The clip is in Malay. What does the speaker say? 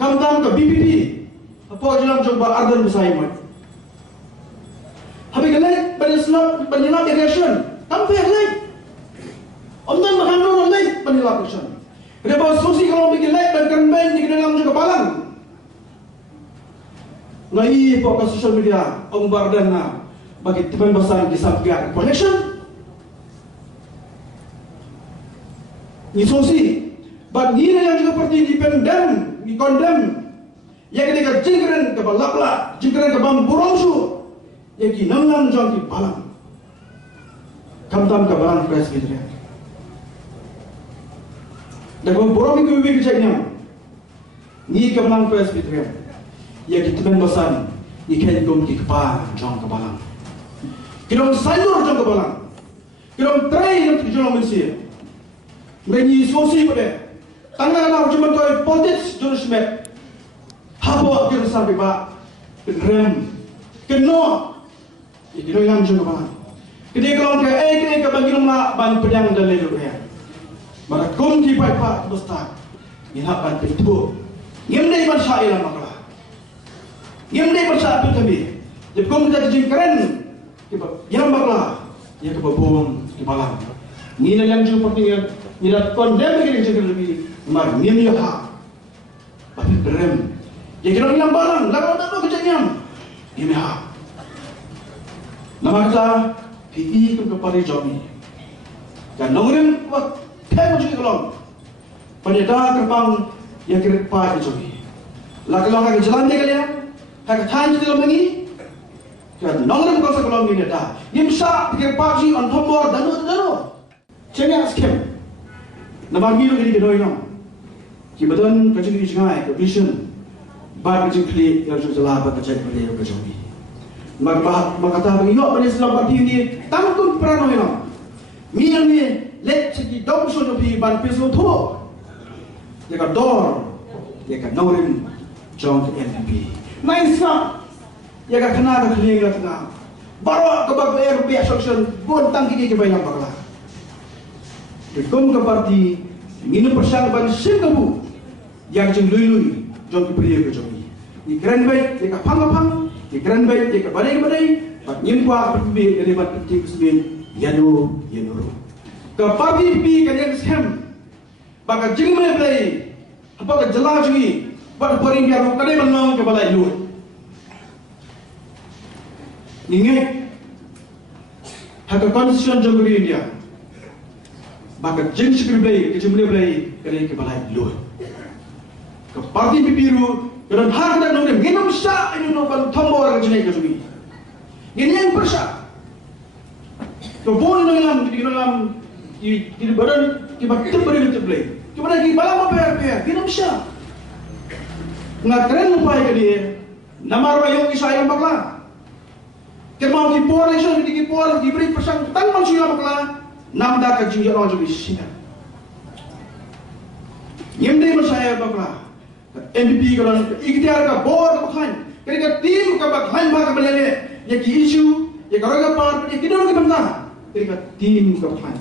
Kamtam ke BPP apa jelam coba ardan besai mat habis galai penilap election tampil galai omdan makanun galai penilap election reba sosi kalau bikin galai dan campaign di dalam juga palang ngai pokok social media om bardan na bagi teman besar di Sabia connection ni sosi but ni yang juga seperti dipendam di condemn yang ketika jingkran ke balakla jingkran ke bang burongsu yang kinangan jang di balang kamtam ke balang press gitu ya dan bang burong itu bibi kecaknya ni ke balang press gitu ya yang kita menbasan ni kan kum di kepala jang ke balang kita sayur jang ke balang kita try untuk jual mesin Meni sosi pada tanggal nak cuma toy politik jurusmet habo kita sampai pak rem keno itu yang cuma pak ketika kalau ke bagi nama ban pedang dan lelu ya maka kum di pak besar ini ban pintu ngem ban syair maklah ngem ban syair tu tapi jadi kum kita jadi keren yang maklah ya kebabong di malam ini yang cuma penting tidak kondem begini jadi lebih marnim ya ha tapi berem ya kira hilang barang lalu tak kejadian ini ha nama kita PI kepada jomi dan nongrim wah kamu juga kelong pendeta kerbang yang kira pak jomi lalu kalau kaki jalan dia kalian kaki tanya di dalam ini dan nongrim kau sekelong ini dah imsak kira pak si on tombor danu jangan skem nama milu ini kedoi nom, kibadan kacang ini jangai ke vision, bar kacang kli yang sudah lama kacang kli yang kacang ini. Maka kata bagi yo pada Islam parti ini, tangkun perano nom, milu ni let segi dong sudah pi ban peso tu, jika dor, jika norim jong NPP, main Islam, jika kena kli yang kena, baru kebab RP section, bon tangki dia kebayang bakla. Kum ke parti minum persyaratan singkabu yang jeng lui jom diberi ke jomi. Di grand baik dia pang, di grand baik dia badai, pat nyimpa perbi dari bat penting sebin yanu. Ke parti pi kalian sem, baka jeng melai, apa ke jelas ni, bat poring dia kadai menang ke balai lu. Ingat, hak konstitusi jom beri India. Maka jenis kerja belai kalian kebalai luar. Ke parti pipiru dan hak dan nongem genam sah ini nongkan tombol orang jenis kesumi. Ini yang persah. Kebun nongam di badan kita terberi terbelai. Cuma lagi balam apa ya? Genam sah. Ngakren upaya ke dia. Nama royong Israel bakla. Kemau di por lesson di por diberi persang tan manusia bakla. Namda kajing orang juga sini. Yemde masaya bakla. NPP kalau ikhtiar ka board bakhan. Kerja tim ka bakhan bak belale. Ya ki issue, ya kalau ka par, ya kidon ka benda. Kerja tim ka bakhan.